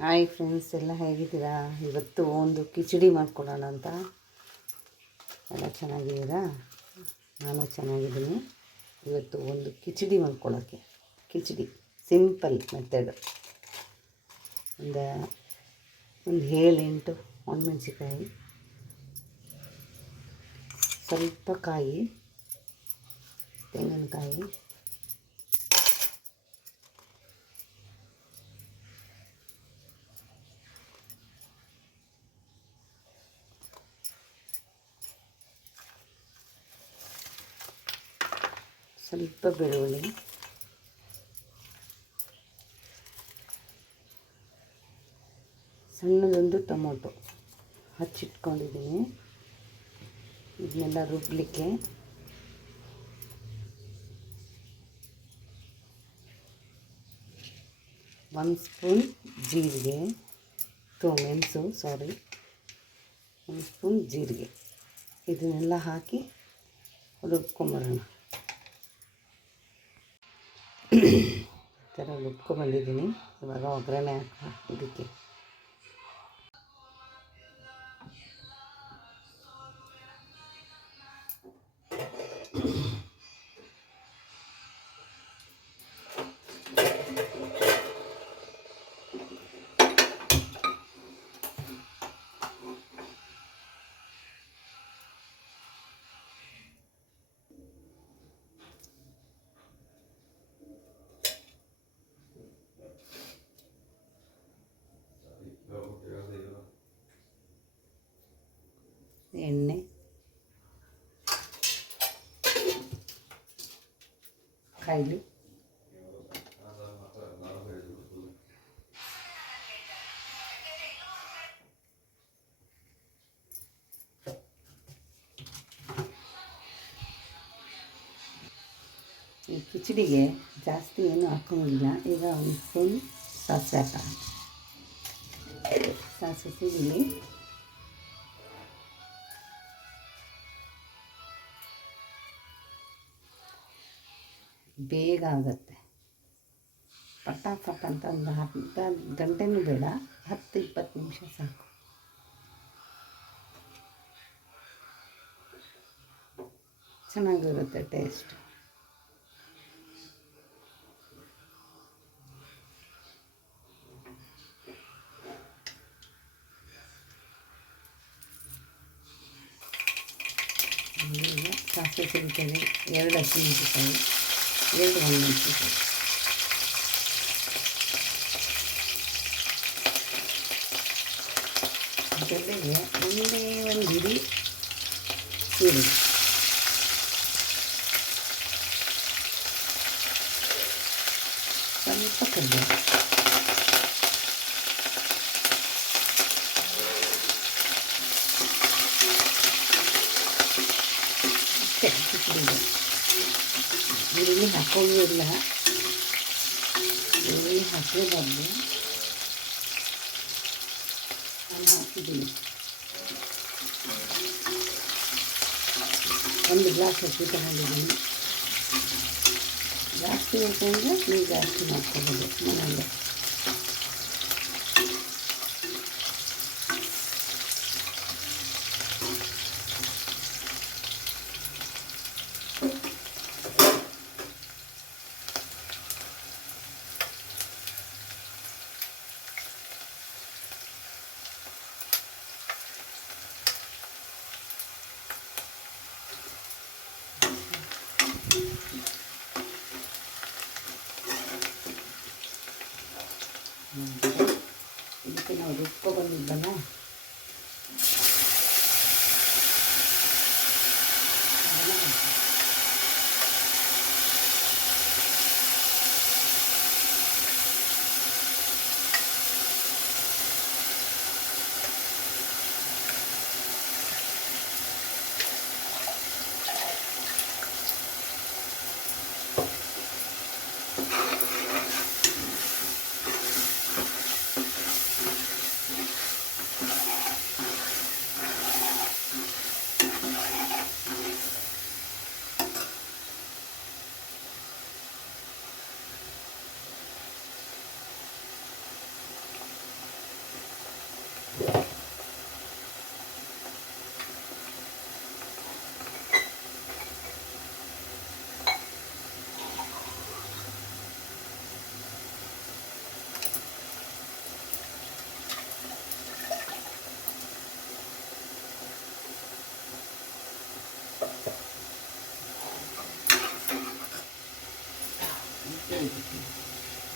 Hi friends ಎಲ್ಲ ಹೇಗಿದ್ದೀರಾ? ಇವತ್ತು ಒಂದು ಕಿಚಡಿ ಮಾಡ್ಕೊಳ್ಳೋಣ ಅಂತ. ಎಲ್ಲ ಚೆನ್ನಾಗಿದ್ದೀರಾ? ನಾನು ಚೆನ್ನಾಗಿದ್ದೀನಿ. ಇವತ್ತು ಒಂದು ಕಿಚಡಿ ಮಾಡ್ಕೊಳ್ಳೋಕ್ಕೆ ಕಿಚಡಿ ಸಿಂಪಲ್ ಮೆಥಡ್ ಒಂದು ಒಂದು ಏಳೆಂಟು ಒಣಮೆಣ್ಸಿಕಾಯಿ ಸ್ವಲ್ಪ ಕಾಯಿ, ತೆಂಗಿನಕಾಯಿ ಸ್ವಲ್ಪ ಬೆಳ್ಳುಳ್ಳಿ. ಸಣ್ಣದೊಂದು ಟೊಮೊಟೊ ಹಚ್ಚಿಟ್ಕೊಂಡಿದ್ದೀನಿ. ಇದನ್ನೆಲ್ಲ ರುಬ್ಬಲಿಕ್ಕೆ ಒಂದು ಸ್ಪೂನ್ ಜೀರಿಗೆ ತೋ ಮೆಣಸು, ಸಾರಿ. ಒಂದು ಸ್ಪೂನ್ ಜೀರಿಗೆ. ಇದನ್ನೆಲ್ಲ ಹಾಕಿ ರುಬ್ಕೊಂಬರೋಣ ಈ ಥರ ರುಬ್ಕೊಂಬಂದಿದ್ದೀನಿ. ಇವಾಗ ಒಗ್ಗರಣೆ ಹಾಕಿ ಇದಕ್ಕೆ ಕಾಯಿಲಿ. ಈ ಕಿಚಡಿಗೆ ಜಾಸ್ತಿ ಏನು ಹಾಕೋಂಗಿಲ್ಲ. ಈಗ ಒಂದು ಫುಲ್ ಸಾಸಿವೆ ಹಾಕೋಣ. ಸಾಸಿವೆ ಸಿಗಲಿ ಬೇಗ ಆಗುತ್ತೆ. ಪಟ ಪಟ ಅಂತ ಒಂದು ಅರ್ಧ ಗಂಟೆನೂ ಬೇಡ, ಹತ್ತು ಇಪ್ಪತ್ತು ನಿಮಿಷ ಸಾಕು. ಚೆನ್ನಾಗಿರುತ್ತೆ ಟೇಸ್ಟ್. ಸಾಸಿವೆ ಸಿಗುತ್ತದೆ ಎರಡು 이걸로 한번 주고. 근데 왜 원래는 미리 미리 깜빡했네 이렇게 부시는 거 ಈರುಳ್ಳಿ ಹಾಕೋದು ಇಲ್ಲ ಈರುಳ್ಳಿ ಹಾಕಲೇಬಾರ್ದು ನಾನು ಹಾಕಿದ್ದೀನಿ. ಒಂದು ಗ್ಲಾಸ್ ಅಕ್ಕಿ ತಗೊಂಡಿದ್ದೀನಿ. ಜಾಸ್ತಿ ಬೇಕಂದರೆ ನೀವು ಜಾಸ್ತಿ ಮಾಡ್ಕೋಬೋದು ಮನೆಯಲ್ಲೇ. ಇದಕ್ಕೆ ನಾವು ರುಬ್ಕೊ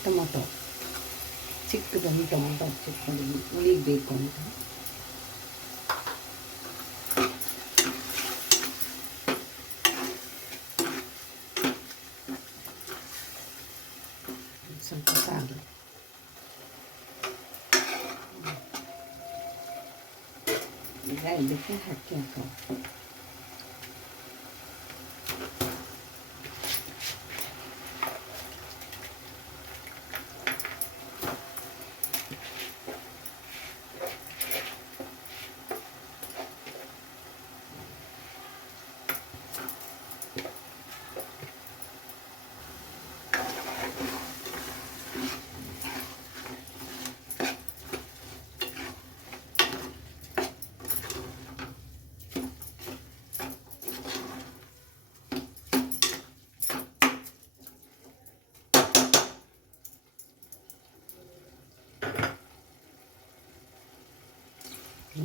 ಟೊಮೊಟೊ. ಚಿಕ್ಕದೊಂದು ಟೊಮೊಟೊ ಚಿಕ್ಕದು ಹುಳಿಗೆ ಬೇಕು ಅಂತ. ಸ್ವಲ್ಪ ಸಾಗಲಿ ಈಗ ಇದಕ್ಕೆ ಅಕ್ಕಿ ಹಾಕೋ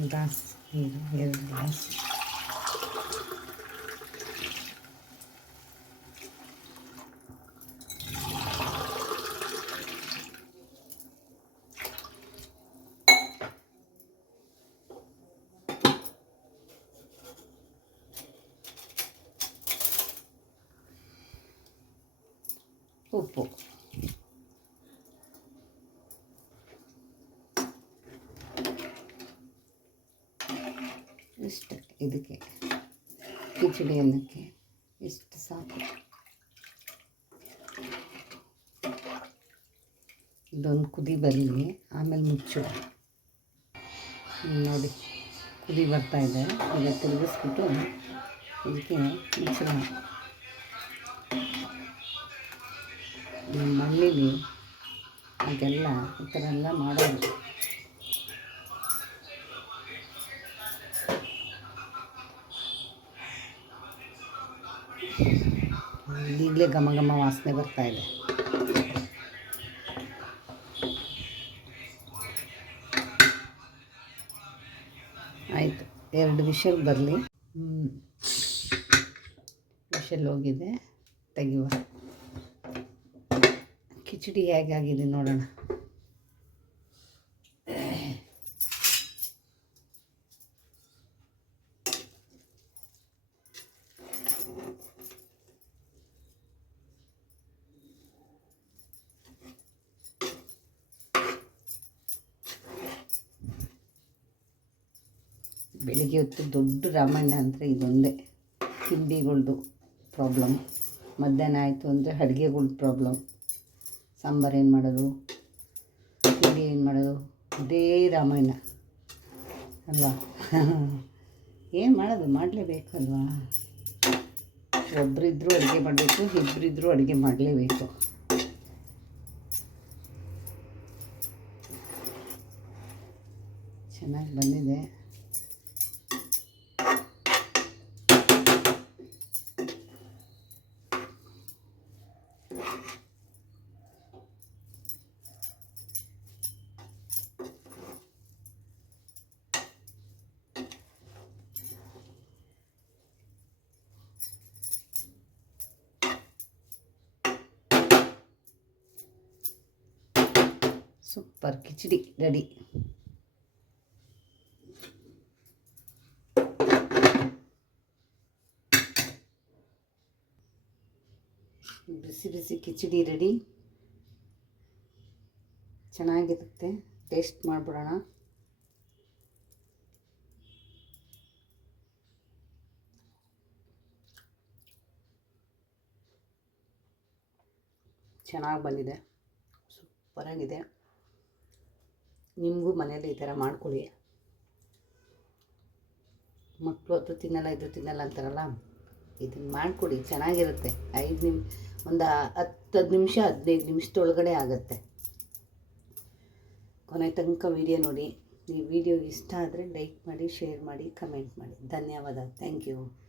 ಗ್ಲಾಸ್ ನೀರು ಎರಡು ಗ್ಲಾಸ್ ಉಪ್ಪು ಇಷ್ಟು ಇದಕ್ಕೆ ಕಿಚಡಿ ಅನ್ನಕ್ಕೆ ಇಷ್ಟು ಸಾಕು. ಇದೊಂದು ಕುದಿ ಬರಲಿ ಆಮೇಲೆ ಮುಚ್ಚು. ನೋಡಿ, ಕುದಿ ಬರ್ತಾ ಇದೆ. ಈಗ ತಿರುಗಿಸ್ಬಿಟ್ಟು ಇದಕ್ಕೆ ಮುಚ್ಚಳ ನಮ್ಮ ಹಳ್ಳಿಲಿ ಅದೆಲ್ಲ ಈ ಥರ ಎಲ್ಲ ಮಾಡೋದು. ಈಗಲೇ ಘಮ ಘಮ ವಾಸನೆ ಬರ್ತಾ ಇದೆ. ಆಯಿತು, ಎರಡು ವಿಷಲ್ ಬರಲಿ. ವಿಷಲ್ ಹೋಗಿದೆ, ತೆಗಿಯುವ. ಕಿಚಡಿ ಹೇಗಾಗಿದೆ ನೋಡೋಣ. ಬೆಳಿಗ್ಗೆ ಹೊತ್ತು ದೊಡ್ಡ ರಾಮಾಯಣ ಅಂದರೆ ಇದೊಂದೇ. ತಿಂಡಿಗಳ್ದು ಪ್ರಾಬ್ಲಮ್ ಮಧ್ಯಾಹ್ನ ಆಯಿತು ಅಂದರೆ ಅಡುಗೆಗಳ್ದು ಪ್ರಾಬ್ಲಮ್ ಸಾಂಬಾರು ಏನು ಮಾಡೋದು? ತಿಂಡಿ ಏನು ಮಾಡೋದು? ಇದೇ ರಾಮಾಯಣ ಅಲ್ವಾ? ಏನು ಮಾಡೋದು? ಮಾಡಲೇಬೇಕಲ್ವಾ ಒಬ್ಬರಿದ್ದರೂ ಅಡುಗೆ ಮಾಡಬೇಕು ಇಬ್ಬರಿದ್ದರೂ ಅಡುಗೆ ಮಾಡಲೇಬೇಕು. ಚೆನ್ನಾಗಿ ಬಂದಿದೆ. Super khichdi ready. ಬಿಸಿ ಬಿಸಿ ಕಿಚಡಿ ರೆಡಿ. ಚೆನ್ನಾಗಿರುತ್ತೆ ಟೇಸ್ಟ್ ಮಾಡಿಬಿಡೋಣ. ಚೆನ್ನಾಗಿ ಬಂದಿದೆ ಸೂಪರಾಗಿದೆ. ನಿಮಗೂ ಮನೇಲಿ ಈ ಥರ ಮಾಡ್ಕೊಳ್ಳಿ. ಮಕ್ಕಳು ಅದು ತಿನ್ನಲ್ಲ, ಇದು ತಿನ್ನಲ್ಲ ಅಂತಾರಲ್ಲ? ಇದನ್ನು ಮಾಡಿಕೊಡಿ, ಚೆನ್ನಾಗಿರುತ್ತೆ. ಐದು ನಿಮ್, ಒಂದು ಹತ್ತು ನಿಮಿಷ, ಹದಿನೈದು ನಿಮಿಷದೊಳಗಡೆ ಆಗುತ್ತೆ. ಕೊನೆ ತನಕ ವಿಡಿಯೋ ನೋಡಿ. ಈ ವಿಡಿಯೋ ಇಷ್ಟ ಆದರೆ ಲೈಕ್ ಮಾಡಿ, ಶೇರ್ ಮಾಡಿ, ಕಮೆಂಟ್ ಮಾಡಿ. ಧನ್ಯವಾದ. Thank you.